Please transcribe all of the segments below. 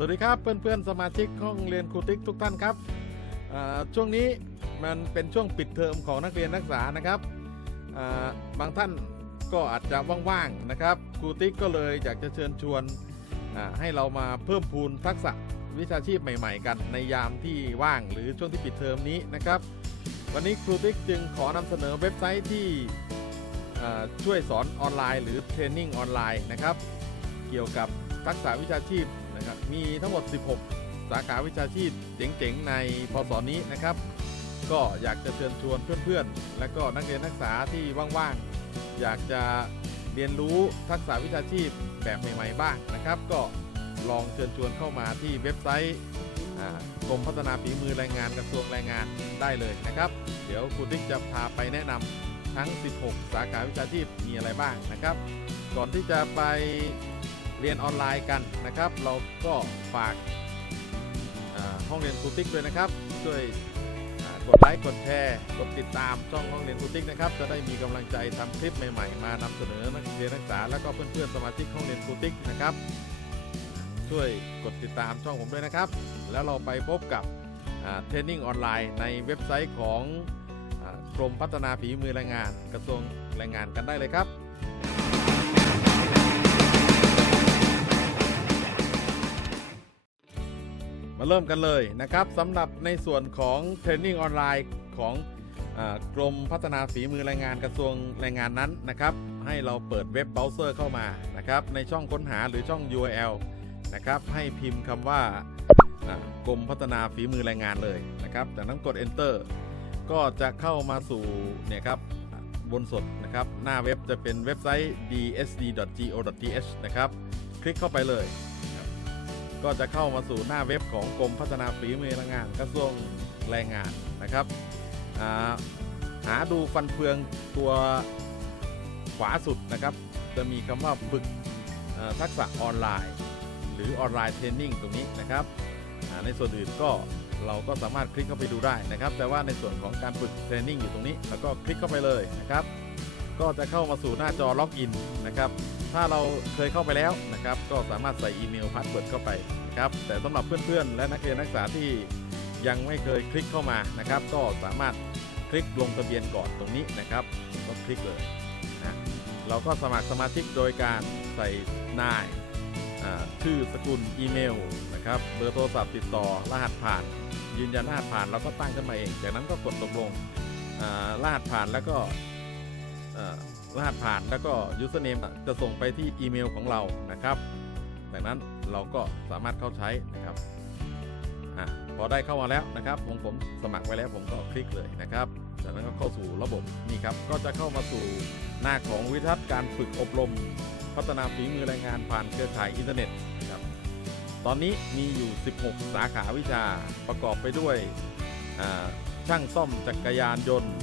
สวัสดีครับเพื่อนๆสมาชิกห้องเรียนครูติ๊กทุกท่านครับช่วงนี้มันเป็นช่วงปิดเทอมของนักเรียนนักศึกษานะครับบางท่านก็อาจจะว่างๆนะครับครูติ๊กก็เลยอยากจะเชิญชวนให้เรามาเพิ่มพูนทักษะวิชาชีพใหม่ ๆ กันในยามที่ว่างหรือช่วงที่ปิดเทอมนี้นะครับ วันนี้ครูติ๊กจึงขอนำเสนอเว็บไซต์ที่ช่วยสอนออนไลน์ หรือเทรนนิ่งออนไลน์นะครับ เกี่ยวกับทักษะวิชาชีพ นะครับ มีทั้งหมด 16 สาขาวิชาชีพเจ๋งๆ ในพศนี้นะครับ ก็อยากจะเชิญชวนเพื่อนๆ และก็นักเรียนนักศึกษาที่ว่างๆ อยากจะเรียนรู้ทักษะวิชาชีพแบบใหม่ๆ บ้างนะครับ ก็ลองเชิญชวนเข้ามาที่เว็บไซต์กรมพัฒนาฝีมือแรงงานกระทรวงแรงงานได้เลยนะครับ เดี๋ยวคุณติ๊กจะพาไปแนะนำทั้ง 16 สาขาวิชาชีพมีอะไรบ้างนะครับ ก่อนที่จะไป เรียนออนไลน์กันนะครับ เราก็ฝากห้องเรียนครูติ๊กด้วยนะครับ ช่วยกดไลค์กดแชร์กดติดตามช่องห้องเรียนครูติ๊กนะครับ จะได้มีกำลังใจทำคลิปใหม่ๆ มานำเสนอนักเรียนนักศึกษาและก็เพื่อนๆสมาชิกห้องเรียนครูติ๊กนะครับ ช่วยกดติดตามช่องผมด้วยนะครับ แล้วเราไปพบกับเทรนนิ่งออนไลน์ในเว็บไซต์ของกรมพัฒนาฝีมือแรงงาน กระทรวงแรงงานกันได้เลยครับ มาเริ่มกันเลยนะครับสำหรับในส่วนของเทรนนิ่งออนไลน์ของอกรมพัฒนาฝีมือแรงงานกระทรวงแรงงานนั้นนะครับ ให้เราเปิดเว็บเบราว์เซอร์เข้ามานะครับ ในช่องค้นหาหรือช่อง URL นะครับ ให้พิมพ์คำว่าอ่ากรมพัฒนาฝีมือแรงงานเลยนะครับ จากนั้นกด enter ก็จะเข้ามาสู่เนี่ยครับบนสดนะครับ หน้าเว็บจะเป็นเว็บไซต์ dsd.go.th นะครับ คลิกเข้าไปเลย ก็จะเข้ามาสู่หน้าเว็บของกรมพัฒนาฝีมือแรงงานกระทรวงแรงงานนะครับาหาดูฟันเฟืองตัวขวาสุดนะครับ จะมีคำว่าฝึกทักษะออนไลน์ หรือออนไลน์เทรนนิ่งตรงนี้นะครับในส่วนอื่นก็เราก็สามารถคลิกเข้าไปดูได้นะครับ แต่ว่าในส่วนของการฝึกเทรนนิ่งอยู่ตรงนี้ แล้วก็คลิกเข้าไปเลยนะครับ ก็จะเข้ามาสู่หน้าจอล็อกอินนะครับ ถ้าเราเคยเข้าไปแล้วนะครับ ก็สามารถใส่อีเมลพาสเวิร์ดเข้าไปนะครับ แต่สำหรับเพื่อนๆ และนักเรียนนักศึกษาที่ยังไม่เคยคลิกเข้ามานะครับ ก็สามารถคลิกลงทะเบียนก่อนตรงนี้นะครับก็คลิกเลยนะเราก็สมัครสมาชิกโดยการใส่นายชื่อสกุลอีเมลนะครับเบอร์โทรศัพท์ติดต่อรหัสผ่าน ยืนยันรหัสผ่านเราก็ตั้งขึ้นมาเอง จากนั้นก็กดตกลงรหัสผ่านแล้วก็ รหัสผ่านแล้วก็ username จะส่งไปที่อีเมลของเรานะครับจากนั้นเราก็สามารถเข้าใช้นะครับอพอได้เข้ามาแล้วนะครับผมผมสมัครไว้แล้วผมก็คลิกเลยนะครับ จากนั้นก็เข้าสู่ระบบนี่ครับก็จะเข้ามาสู่หน้าของวิทัศน์การฝึกอบรม พัฒนาฝีมือแรงงานผ่านเครือข่ายอินเทอร์เน็ตนะครับตอนนี้มีอยู่ 16 สาขาวิชาประกอบไปด้วยช่างซ่อมจักรยานยนต์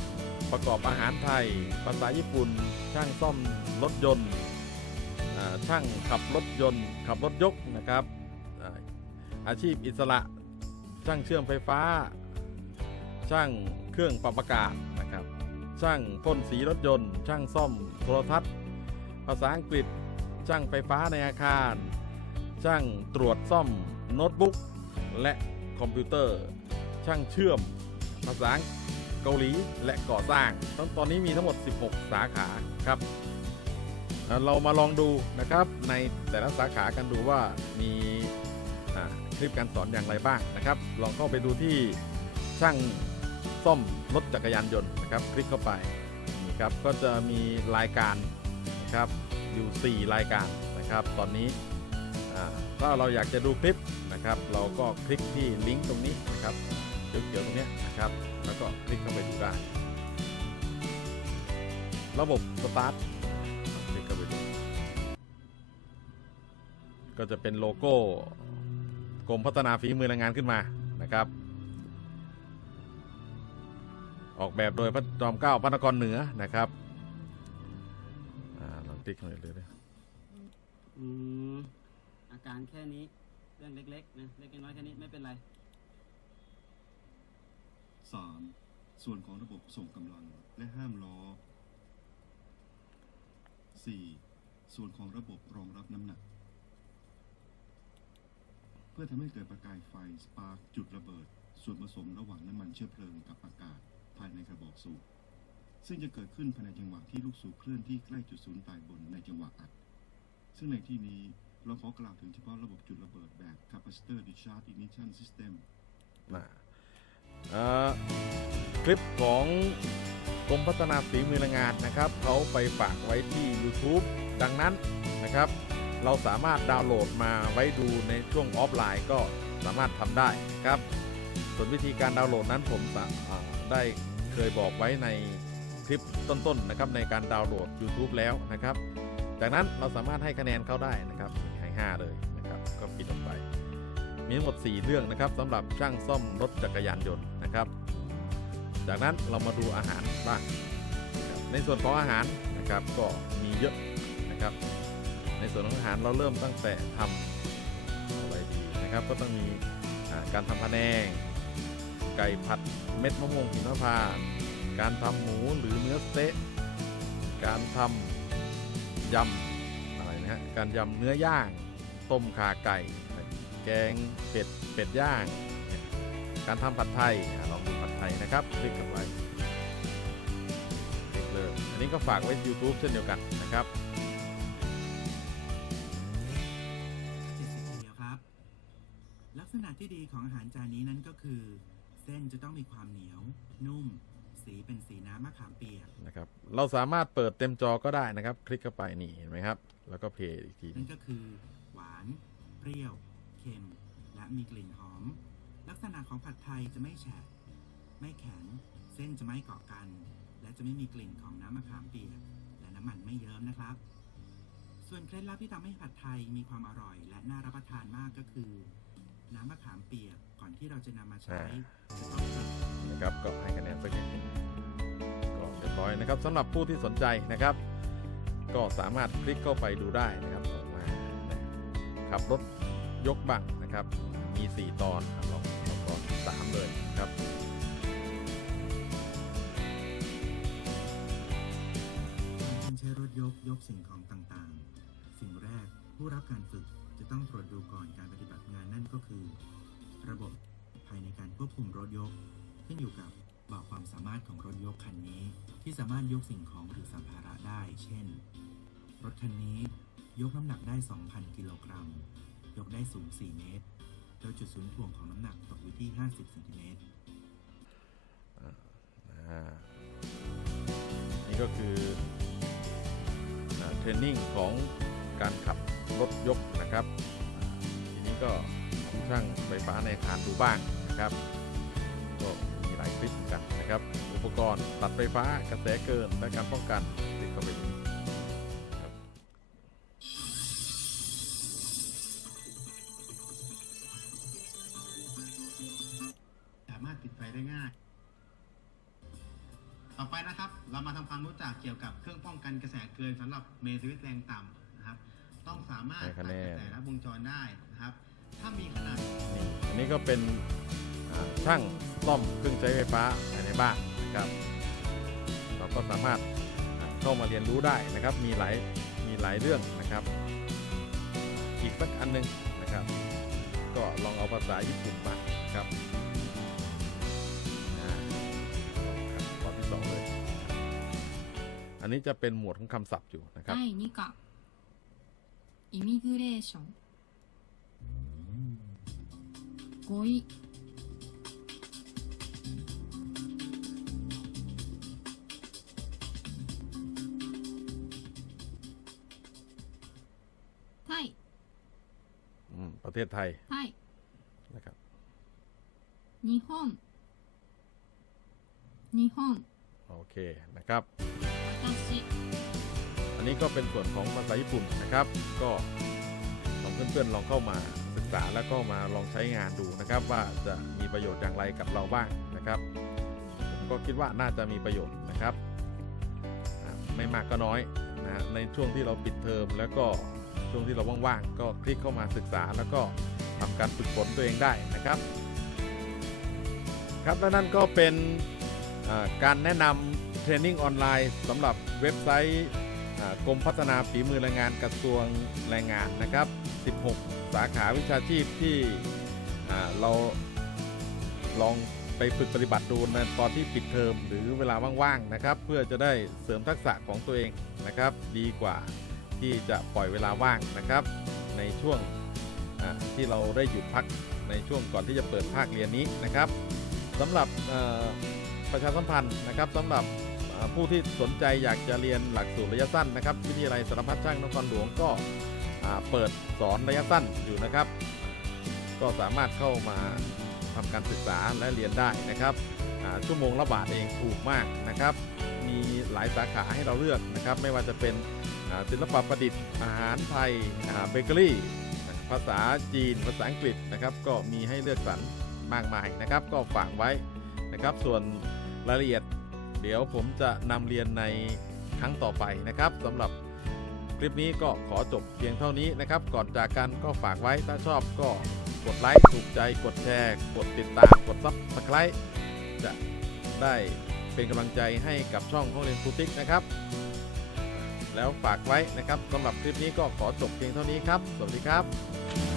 ประกอบอาหารไทย ภาษาญี่ปุ่น ช่างซ่อมรถยนต์ช่างขับรถยนต์ ขับรถยกนะครับอาอาชีพอิสระ ช่างเชื่อมไฟฟ้า ช่างเครื่องปรับอากาศนะครับ ช่างพ่นสีรถยนต์ ช่างซ่อมโทรทัศน์ ภาษาอังกฤษ ช่างไฟฟ้าในอาคาร ช่างตรวจซ่อมโน้ตบุ๊กและคอมพิวเตอร์ ช่างเชื่อม ภาษา เกาหลีและก่อสร้างตอนตอนนี้มีทั้งหมด 16 สาขาครับ เรามาลองดูนะครับในแต่ละสาขากันดูว่ามีคลิปการสอนอย่างไรบ้างนะครับ ลองเข้าไปดูที่ช่างซ่อมรถจักรยานยนต์นะครับ คลิกเข้าไปนี่ครับก็จะมีรายการนะครับอยู่ 4 รายการนะครับ ตอนนี้ถ้าเราอยากจะดูคลิปนะครับ เราก็คลิกที่ลิงก์ตรงนี้นะครับ เขียวๆตรงนี้นะครับ แล้วก็คลิกเข้าไปดูได้ ระบบสตาร์ทคลิกเข้าไปดูก็จะเป็นโลโก้กรมพัฒนาฝีมือแรงงานขึ้นมานะครับ ออกแบบโดยพระจอมเกล้าพระนครเหนือนะครับอลองคลิกเข้าไปเลยเลยอาการแค่นี้ เรื่องเล็กๆนะเล็กน้อยแค่นี้ไม่เป็นไร 3. ส่วนของระบบส่งกำลังและห้ามล้อ 4. ส่วนของระบบรองรับน้ำหนัก เพื่อทำให้เกิดประกายไฟสปาร์กจุดระเบิด ส่วนผสมระหว่างน้ำมันเชื้อเพลิงกับอากาศภายในกระบอกสูบซึ่งจะเกิดขึ้นภายในจังหวะที่ลูกสูบเคลื่อนที่ใกล้จุดศูนย์ตายบนในจังหวะอัด ซึ่งในที่นี้เราขอกล่าวถึงเฉพาะระบบจุดระเบิดแบบ capacitor discharge ignition system นะ เอ่อคลิปของกรมพัฒนาฝีมือแรงงานนะครับเขาไปฝากไว้ที่ YouTube ดังนั้นนะครับ เราสามารถดาวน์โหลดมาไว้ดูในช่วงออฟไลน์ก็สามารถทำได้นะครับ ส่วนวิธีการดาวน์โหลดนั้นผมอ่าได้เคยบอกไว้ในคลิปต้นๆนะครับในการดาวน์โหลด YouTube แล้วนะครับ จากนั้นเราสามารถให้คะแนนเขาได้นะครับให้5เลยนะครับ ก็ปิดออกไป มีทั้งหมด 4 เรื่องนะครับสำหรับช่างซ่อมรถจักรยานยนต์นะครับ จากนั้นเรามาดูอาหารบ้างในส่วนของอาหารนะครับก็มีเยอะนะครับ ในส่วนของอาหารเราเริ่มตั้งแต่ทำอะไรดีนะครับ ก็ต้องมีการทำพะแนง ไก่ผัดเม็ดมะม่วงหิมพานต์การทำหมูหรือเนื้อสเต๊ะการทำยำอะไรนะฮะการยำเนื้อย่าง ต้มขาไก่ แกงเป็ดเป็ดย่าง การทำผัดไทยอะลองดูผัดไทยนะครับคลิกเข้าไปคลิกเลยอันนี้ก็ฝากไว้ YouTube เช่นเดียวกันนะครับเจ็ดสิบทีเดียวครับ ลักษณะที่ดีของอาหารจานนี้นั้นก็คือ เส้นจะต้องมีความเหนียว นุ่ม สีเป็นสีน้ำมะขามเปียกนะครับเราสามารถเปิดเต็มจอก็ได้นะครับ คลิกเข้าไปนี่เห็นไหมครับ แล้วก็เพลย์อีกทีหนั่นึ่นงก็คือ หวาน เปรี้ยวเค็ม และมีกลิ่นหอม ลักษณะของผัดไทยจะไม่แฉะ ไม่แข็ง เส้นจะไม่เกาะกัน และจะไม่มีกลิ่นของน้ำมะขามเปียก และน้ำมันไม่เยิ้มนะครับ ส่วนเคล็ดลับที่ทำให้ผัดไทยมีความอร่อย และน่ารับประทานมากก็คือ น้ำมะขามเปียกก่อนที่เราจะนำมาใช้จะต้องนะครับก็ให้คะแนนสักหนึงก็เรียบร้อยนะครับสำหรับผู้ที่สนใจนะครับ ก็สามารถคลิกเข้าไปดูได้นะครับออกมาขับรถ ยกบังนะครับ มี 4 ตอนอะลองลองตอนที่3เลยนครับ การใช้รถยกยกสิ่งของต่างๆ สิ่งแรกผู้รับการฝึกจะต้องตรวจดูก่อนการปฏิบัติงานนั่นก็คือ ระบบภายในการควบคุมรถยก ขึ้นอยู่กับบอกความสามารถของรถยกคันนี้ ที่สามารถยกสิ่งของหรือสัมภาระได้ เช่น รถคันนี้ยกน้ำหนักได้ 2,000 กิโลกรัม ยกได้สูง 4 เมตร โดยจุดศูนย์ถ่วงของน้ำหนักตกอยู่ที่ 50เซนติเมตร อ่านี่ก็คืออาเทรนนิ่งของการขับรถยกนะครับทีนี้ก็ของช่างไฟฟ้าในอาคารดูบ้างนะครับ ก็มีหลายคลิปเหมือนกันนะครับ อุปกรณ์ตัดไฟฟ้ากระแสเกินและการป้องกันติดเข้าไปนี้ ไปนะครับ เรามาทำความรู้จักเกี่ยวกับเครื่องป้องกันกระแสเกินสำหรับเมนสวิตช์แรงต่ำนะครับ ต้องสามารถให้ตัคะดแนนกระแสและวงจรได้นะครับ ถ้ามีขนาดนี่อันนี้ก็เป็นอ่าช่างซ่อมเครื่องใช้ไฟฟ้าภายในบ้านนะครับ เราก็สามารถอ่าเข้ามาเรียนรู้ได้นะครับ มีหลายมีหลายเรื่องนะครับ อีกสักอันหนึงนะครับ ก็ลองเอาภาษาญี่ปุ่นมาครับ อันนี้จะเป็นหมวดของคำศัพท์อยู่นะครับ 第2課イミグレーション語彙タイ อืมประเทศไทย タイ นะครับ 日本日本 โอเคนะครับ 私 อันนี้ก็เป็นส่วนของภาษาญี่ปุ่นนะครับ ก็ลองเพื่อนๆลองเข้ามาศึกษาแล้วก็มาลองใช้งานดูนะครับ ว่าจะมีประโยชน์อย่างไรกับเราบ้างนะครับผมก็คิดว่าน่าจะมีประโยชน์นะครับ ไม่มากก็น้อยนะในช่วงที่เราปิดเทอมแล้วก็ช่วงที่เราว่างๆก็คลิกเข้ามาศึกษาแล้วก็ทำการฝึกฝนตัวเองได้นะครับ ครับและนั่นก็เป็นการแนะนำ เทรนนิ่งออนไลน์สำหรับเว็บไซต์กรมพัฒนาฝีมือแรงงานกระทรวงแรงงานนะครับ 16 สาขาวิชาชีพที่เราลองไปฝึกปฏิบัติดูในตอนที่ปิดเทอมหรือเวลาว่างๆนะครับ เพื่อจะได้เสริมทักษะของตัวเองนะครับ ดีกว่าที่จะปล่อยเวลาว่างนะครับ ในช่วงที่เราได้หยุดพักในช่วงก่อนที่จะเปิดภาคเรียนนี้นะครับสำหรับประชาสัมพันธ์นะครับสำหรับ ผู้ที่สนใจอยากจะเรียนหลักสูตรระยะสั้นนะครับวิทยาลัยสารพัดช่างนครหลวงก็เปิดสอนระยะสั้นอยู่นะครับ ก็สามารถเข้ามาทำการศึกษาและเรียนได้นะครับชั่วโมงละบาทเองถูกมากนะครับ มีหลายสาขาให้เราเลือกนะครับ ไม่ว่าจะเป็นศิลปะประดิษฐ์อาหารไทยเบเกอรี่ภาษาจีนภาษาอังกฤษนะครับ ก็มีให้เลือกสรรมากมายนะครับ ก็ฝากไว้นะครับ ส่วนรายละเอียด เดี๋ยวผมจะนำเรียนในครั้งต่อไปนะครับสำหรับคลิปนี้ก็ขอจบเพียงเท่านี้นะครับ ก่อนจากกันก็ฝากไว้ถ้าชอบก็กดไลค์ถูกใจกดแชร์ กดติดตามกดซับสไคร b ์จะได้เป็นกำลังใจให้กับช่องห้องเรียนครูติ๊กนะครับ แล้วฝากไว้นะครับสำหรับคลิปนี้ก็ขอจบเพียงเท่านี้ครับ สวัสดีครับ